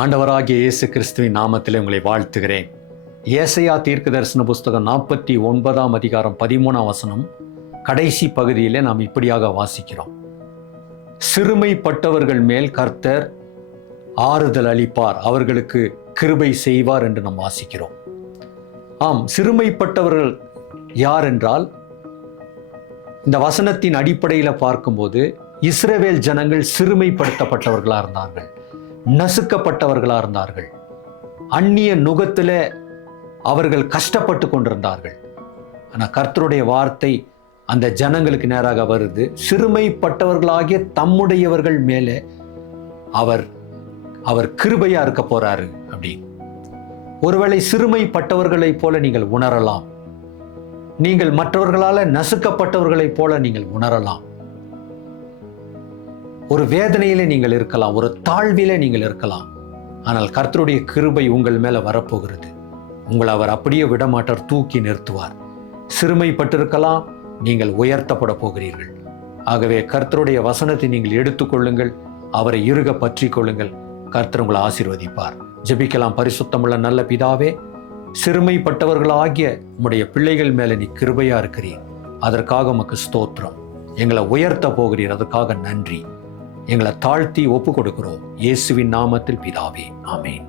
ஆண்டவராகிய இயேசு கிறிஸ்துவின் நாமத்திலே உங்களை வாழ்த்துகிறேன். ஏசாயா தீர்க்கதரிசன புஸ்தகம் 49ஆம் அதிகாரம் 13ஆம் வசனம் கடைசி பகுதியிலே நாம் இப்படியாக வாசிக்கிறோம். சிறுமைப்பட்டவர்கள் மேல் கர்த்தர் ஆறுதல் அளிப்பார், அவர்களுக்கு கிருபை செய்வார் என்று நாம் வாசிக்கிறோம். ஆம், சிறுமைப்பட்டவர்கள் யார் என்றால், இந்த வசனத்தின் அடிப்படையில் பார்க்கும்போது இஸ்ரவேல் ஜனங்கள் சிறுமைப்படுத்தப்பட்டவர்களாக இருந்தார்கள், நசுக்கப்பட்டவர்களாக இருந்தார்கள், அந்நிய நுகத்தில் அவர்கள் கஷ்டப்பட்டு கொண்டிருந்தார்கள். ஆனால் கர்த்தருடைய வார்த்தை அந்த ஜனங்களுக்கு நேராக வருது. சிறுமைப்பட்டவர்களாகிய தம்முடையவர்கள் மேலே அவர் கிருபையா இருக்க போறாரு அப்படின்னு. ஒருவேளை சிறுமைப்பட்டவர்களைப் போல நீங்கள் உணரலாம், நீங்கள் மற்றவர்களால் நசுக்கப்பட்டவர்களைப் போல நீங்கள் உணரலாம், ஒரு வேதனையிலே நீங்கள் இருக்கலாம், ஒரு தாழ்விலே நீங்கள் இருக்கலாம். ஆனால் கர்த்தருடைய கிருபை உங்கள் மேல வரப்போகிறது. உங்களை அவர் அப்படியே விடமாட்டார், தூக்கி நிறுத்துவார். சிறுமைப்பட்டிருக்கலாம், நீங்கள் உயர்த்தப்பட போகிறீர்கள். ஆகவே கர்த்தருடைய வசனத்தை நீங்கள் எடுத்துக்கொள்ளுங்கள், அவரை இறுக பற்றி கொள்ளுங்கள். கர்த்தர் உங்களை ஆசீர்வதிப்பார். ஜெபிக்கலாம். பரிசுத்தமுள்ள நல்ல பிதாவே, சிறுமைப்பட்டவர்களாகிய உம்முடைய பிள்ளைகள் மேல நீ கிருபையா இருக்கிறீர். அதற்காக உமக்கு ஸ்தோத்திரம். எங்களை உயர்த்த போகிறீர், அதற்காக நன்றி. எங்களை தாழ்த்தி ஒப்பு கொடுக்கிறோம். இயேசுவின் நாமத்தில் பிதாவே, ஆமென்.